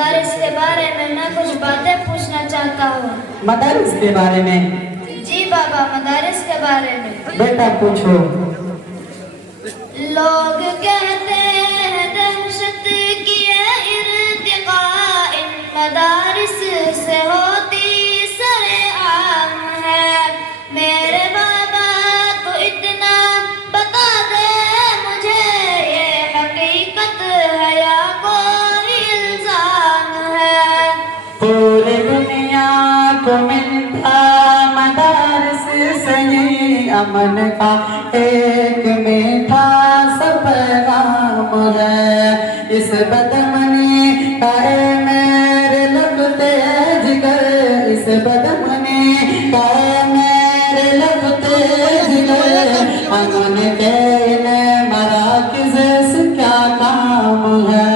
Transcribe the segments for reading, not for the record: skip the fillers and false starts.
मदारिस के बारे में मैं कुछ बातें पूछना चाहता हूँ। मदारिस के बारे में? जी बाबा, मदारिस के बारे में। बेटा पूछो। लोग कहते हैं दहशत की इर्तिका इन मदारिस से होती सरेआम है। मेरे बाबा तो इतना बता दे मुझे, ये हकीकत है या कोई इल्जाम है? पूरी दुनिया को मिलता मदारिस से ही अमन का एक मीठा सा पैगाम है। इस बदमनी का मेरे लगते जिगर, इस बदमनी का मेरे लगते जिगर, अमन के मराकिज़ से क्या काम है?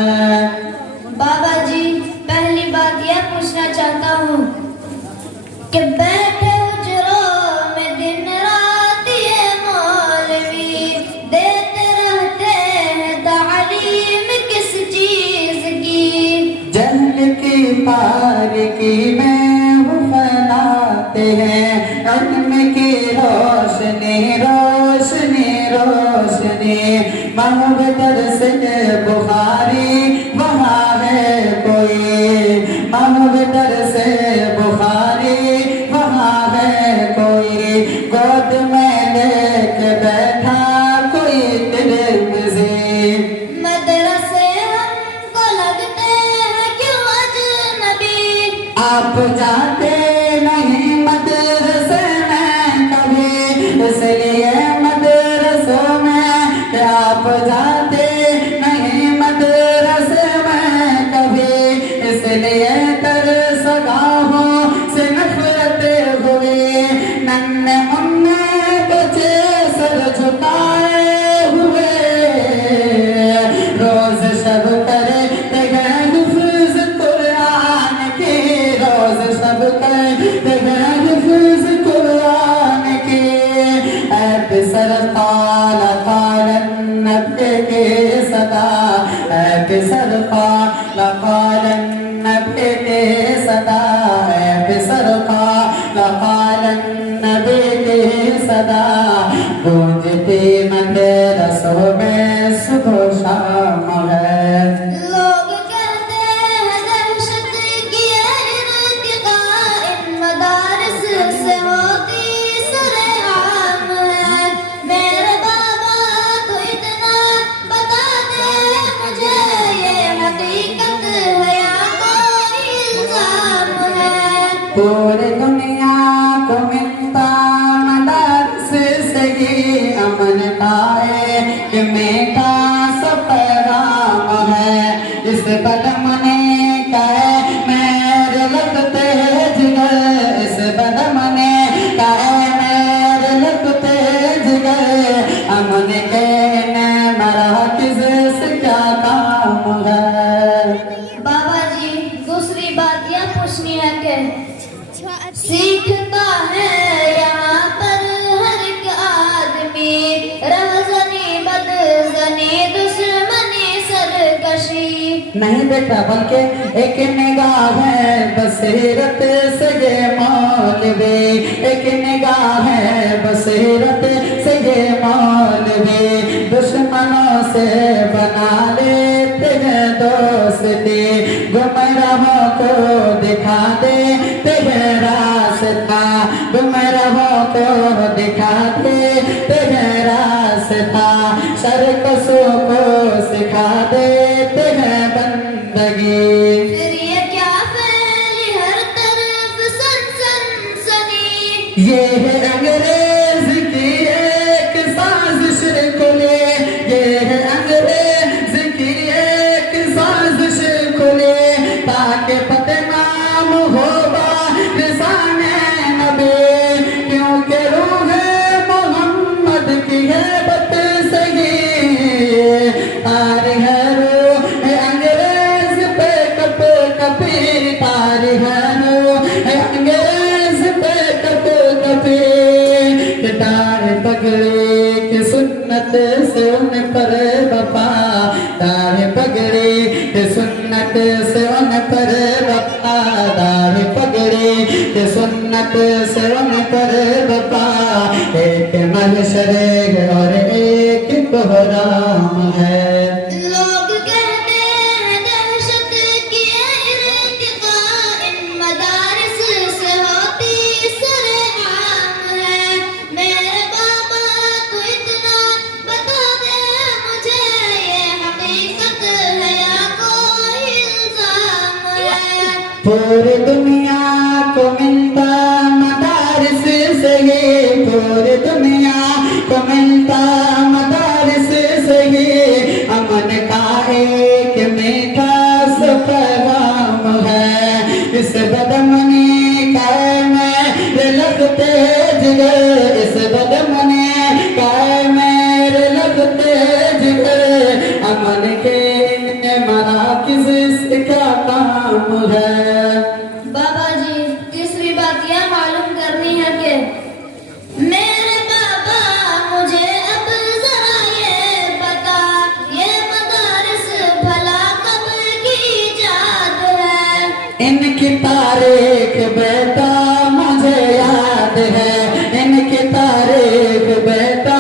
बाबा जी, पहली बात यह पूछना चाहता हूँ कि बैठे हुजरों में दिन रात ये मौलवी देते रहते हैं तालीम किस चीज की? जहल की तारीकी में वो फैलाते हैं इल्म की रोशनी रोशनी रोशनी। महबूब से बुखारी वहाँ है कोई, महबूब से बुखारी वहाँ है कोई, गोद में लेके बैठा कोई तिरमिज़ी। मदरसे हमको लगते हैं क्यों अजनबी? आप जाते नहीं मदरसे में कभी, इसलिए मदरसों में कि आप जाते नहीं मदरसे में कभी, इसलिए तरसगाहों से नफरत हुई। नन्हे मुन्ने बच्चे सर झुकाए हुए, रोज शब करे हिफ्ज़ कुरान की, रोज सब करे हिफ्ज़ कुरान की। ऐ सरकार कालन नबी के सदा, ऐ सरकार कालन नबी के सदा, ऐ सरकार कालन नबी के सदा। गूंजती मदरसों में सुबह शाम है। लोग कहते हैं दहशत की इर्तिका इन मदारिस से होती सरेआम है। मेरे बाबा तो इतना बता दे मुझे, ये हकीकत है या कोई इल्जाम है? पूरी दुनिया को मिलता मदारिस से ही अमन का एक मीठा सा पैगाम है। इस बदमने का मेरे लगते जिगर, इस बदमने का मेरे लगते जिगर, अमन के मराकिज़ से क्या काम है? बाबा जी, दूसरी बात यह पूछनी है कि सीखता है यहाँ पर हर एक आदमी रहज़नी बदज़नी दुश्मनी सरकशी। नहीं बेटा, बल्कि एक निगाह है बसीरत से ये मौलवी, एक निगाह है बसीरत से ये मौलवी। दुश्मनों से बना लेते हैं दोस्ती, गुमराहों को दिखा देते हैं रास्ता, गुमराहों को दिखा देते हैं रास्ता। सरकसों को सिखा देते हैं बंदगी। फिर ये क्या फैली हर तरफ सनसनी? ये है अंग्रेज की एक साजिश खुले, ये है अंग्रेज की एक साजिश खुले, ताकि बदनाम हो रिसाने नबी। क्योंकि रूह मोहम्मद की है बत सही, तारी है रूह अंग्रेज पे कप कपी, तारी है रूह अंग्रेज पे कप कपी। दाढ़ पगड़ी की सुन्नत से उन पर बपा, दाढ़ पगड़ी की सुन्नत से उन पर वफा दाढ़ी पगड़ी के सुन्नत से उन पर वफा एक महशरे और एक कोहराम है लोग कहते हैं दहशत की इर्तिका इन मदारिस से होती सरेआम है मेरे बाबा तू इतना बता दे मुझे ये हकीकत है या कोई इल्जाम है पूरी दुनिया को मिलता मदारिस से ही पूरी दुनिया को मिलता मदारिस से ही अमन का एक मीठा सा पैगाम है इस बदमनी कायम लगते जिगर इस बदमनी कायम लगते जिगर अमन के मराकिज़ से क्या काम है बाबा जी तीसरी बात यह मालूम करनी है कि मेरे बाबा मुझे अब जरा ये बता ये मदारिस भला कब की इजाद है इनकी तारीख बेटा मुझे याद है इनकी तारीख बेटा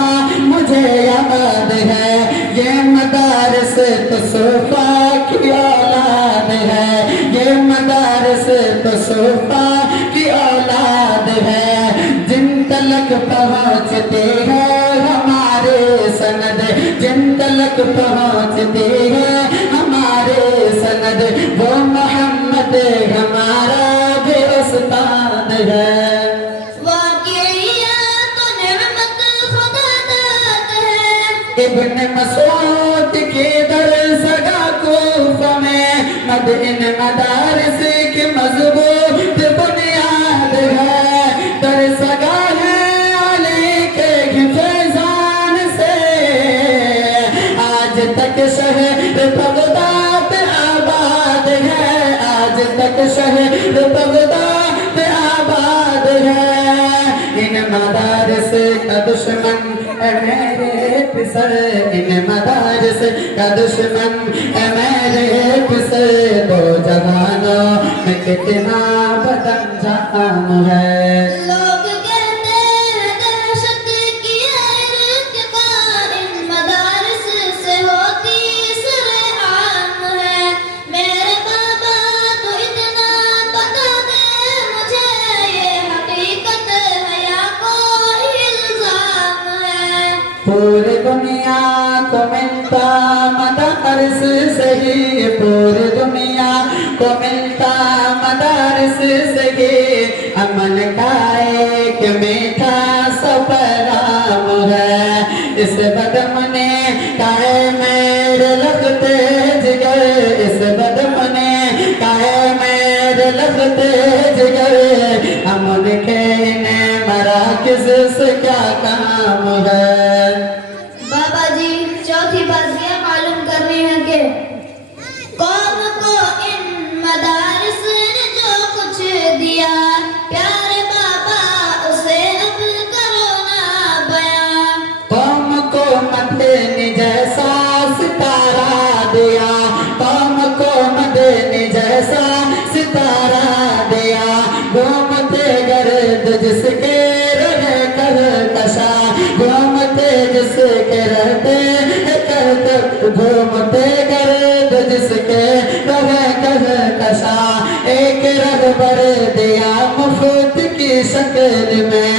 मुझे याद है ये मदारिस तो सोफा की औलाद है ये मदारिस तो सोफा की औलाद है जिन तलक पहुँचते हैं हमारे सनद जिन तलक पहुँचते हैं हमारे सनद वो मोहम्मद हमारा भी उस्ताद है वाक़ियत तो नेमत खुदा दात है इब्न मसूद के दर सगा कूफा में मद इन मदारिस की मजबूत बुनियाद है दर सगा है अली के फैजान से आज तक शहर बगदाद आबाद है आज तक शहर बगदाद आबाद है इन मदारिस का दुश्मन है मेरे पिसर इन मदारिस का दुश्मन है मेरे पिसर दो जहानों में कितना बदंजाम है लोग कहते हैं दहशत की इर्तिका इन मदारिस से होती सरेआम है मेरे बाबा तो इतना बता दे मुझे ये हकीकत है या कोई इल्जाम है पूरी दुनिया को मिलता मदारिस से ही पूरी दुनिया को मिलता मदारिस से ही अमन का एक मीठा सा पैगाम है इस बदमने काहे मेरे लगते जिगर इस बदमने काहे मेरे लगते जिगर अमन के मराकिज़ से क्या काम है बाबा जी चौथी बात यह मालूम करनी है कि कौम को इन मदारिस ने जो कुछ दिया प्यारे बाबा उसे अब करो ना बयां कौम को मदनी जैसा सितारा दिया कौम को मदनी जैसा सितारा दिया घूमते गर्द जिसके रहे कर कशा घूमते जिसके रहते करते घूमते गर्द जिसके रहे कर कशा एक रहबर दिया मुफ्त की शक्ल में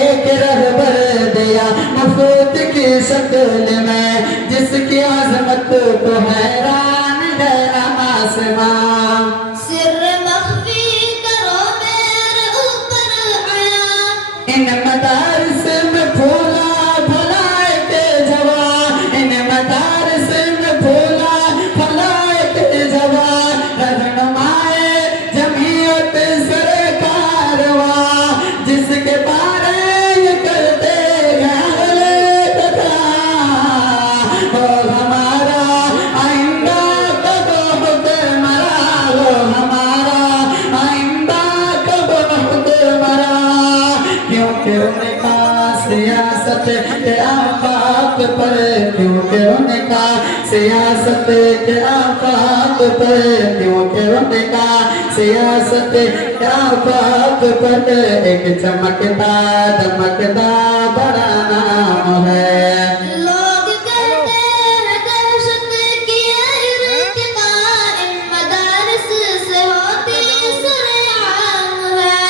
एक रहबर दिया मुफ्त की शक्ल में जिसकी आजमत को हैरान है आसमां सिर मख्फी करो मेरे ऊपर आया इन मदारिस में फूला फलाए के जवा इन मदारिस में फूला फलाए के जवा रहनुमाए जमीयत सरकारवा जिसके बारे ये करते हैं कथा हो हमारा आइंदा कब हुक्मरा हो हमारा आइंदा कब हुक्मरा क्योंकि उनका सियासत के आफाक पर क्योंकि उनका सियासत के आफाक पर, क्योंकि उनका सियासत के आफाक पर एक चमकता दमकता बड़ा नाम है। लोग कहते हैं दहशत की इर्तिका इन मदारिस से होती सरेआम है।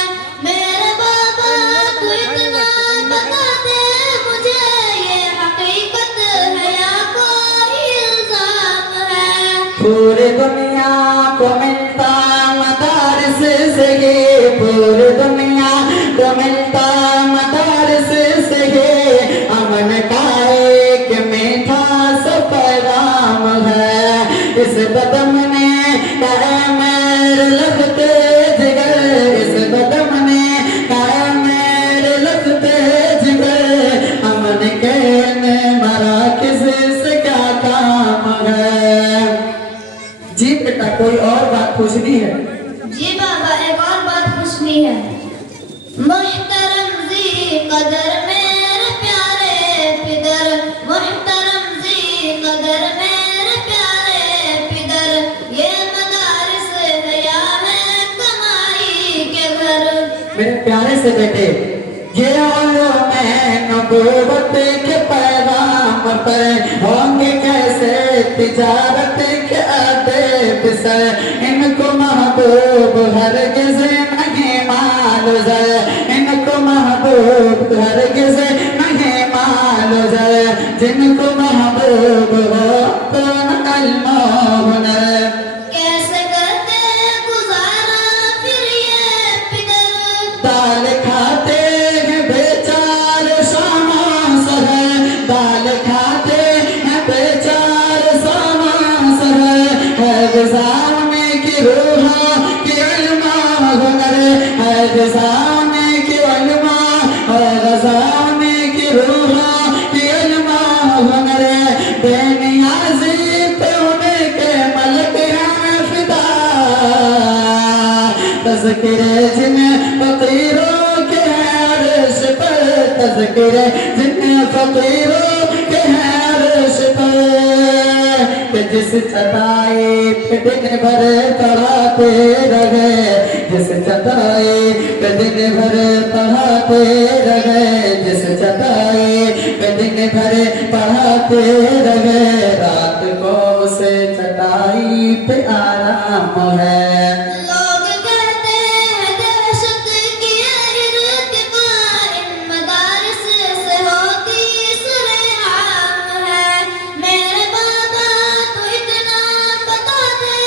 मेरे बाबा को इतना बता दे मुझे, ये हकीकत है या कोई इल्जाम है। पूरी दुनिया को मिलता मदारिस से ये, पूरी दुनिया को मिलता मदारिस से ये, अमन का एक मीठा सा पैगाम है। इस बदम ने कहा मेरे लगते जिगर, इस बदम ने कहा मेरे लगते जिगर, अमन के में मरा किसी क्या काम है। जी बेटा कोई और बात पूछनी है? जी बाबा एक और बात पूछनी है। मुहतरम जी कदर मेरे प्यारे पिदर, मुहतरम जी कदर मेरे प्यारे पिदर, ये मदारिस है या है कमाई के घर। मेरे प्यारे से बेटे, ये में नबूवत के पैगाम पर होंगे कैसे तिजारत के आदेब से, इनको महबूब हरगिज़ नहीं मालूम है, इनको महबूब हरगिज़ नहीं मालूम है, जिनको महबूब हो तो नकल्मो हुनर। कैसे करते गुजारा फिर ये पिदर, दाल खाते हैं बेचारे शाम सर, दाल खाते हैं बेचारे शाम सर, है गुज़ारने की रूह की इल्मा हुनर, है गुज़ारने की इल्मा, है गुज़ारने की रूह की इल्मा हुनर, बेनियाज़ी पे उनके मलक हैं फिदा, तज़किरे जिन्हें फकीरों के अर्श पर, तज़किरे जिन्हें फकीरों के अर्श पर, कि जिस चटाई पे दिन भर पढ़ाते रहे, जिस चटाई पे दिन भर पढ़ाते रहे, जिस चटाई पे दिन भर पढ़ाते रहे, रात को उसे चटाई पे आराम है। लोग कहते हैं दहशत की इर्तिका इन मदारिस से होती सरेआम है। मेरे बाबा तो इतना बता दे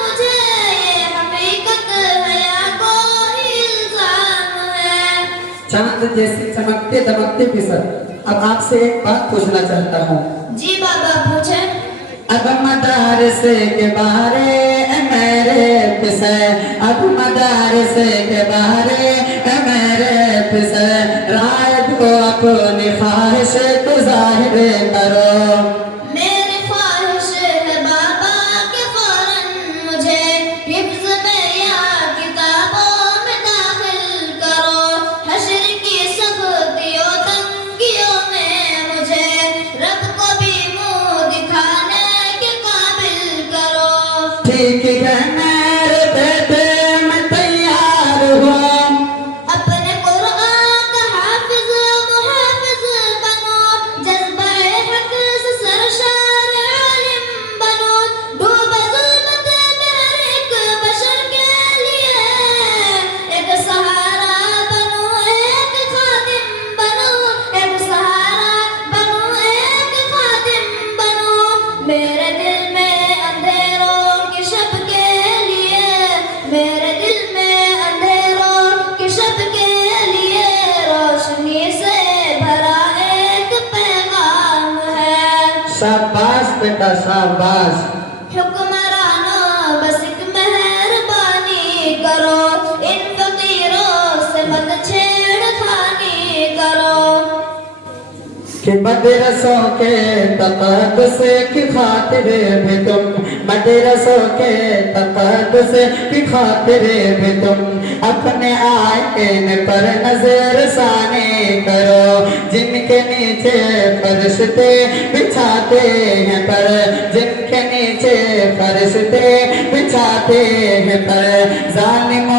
मुझे, ये हकीकत है या कोई इल्जाम है। चांद जैसे चमकते दमकते फिसल। अब आपसे एक बात पूछना चाहता हूँ। जी बाबा पूछे। अब मदारिस के बारे मेरे पिसे, अब मदारिस के बारे मेरे पिसे, राय दो अपनी ख्वाहिश को जाहिर करो। मेरी ख्वाहिश है बाबा के फौरन मुझे हिफ्ज़ में या किताबों में दाखिल करो, हश्र की सख्तियों तंगियों में मुझे रब को भी मुंह दिखाने के काबिल करो। ठीक है मेरे बेटे मैं तैयार हूँ, अपने कुरान का हाफिज मुहाफिज बनो, जज्बे हक से सरशार आलिम बनो, डूबे ज़ुल्मत में हर एक बशर के लिए एक सहारा बनो, एक खादिम बनो, एक सहारा बनो, एक खादिम बनो। मेरे दिल में अंधेरों की शब के लिए, मेरे दिल में अंधेरों की शब के लिए रोशनी से भरा एक पैगाम है। शाबाश बेटा शाबाश। हुक्मरानों बस एक मेहरबानी करो, इन फकीरों से मत छेड़खानी करो। कि मदरसों के तक़द्दुस की खातिर भी तुम मदरसों के तक़द्दुस की खातिर भी तुम अपने आईन पर नजर सानी करो। जिनके नीचे फरिश्ते बिछाते हैं पर, जिनके नीचे फरिश्ते बिछाते हैं पर, जालिमों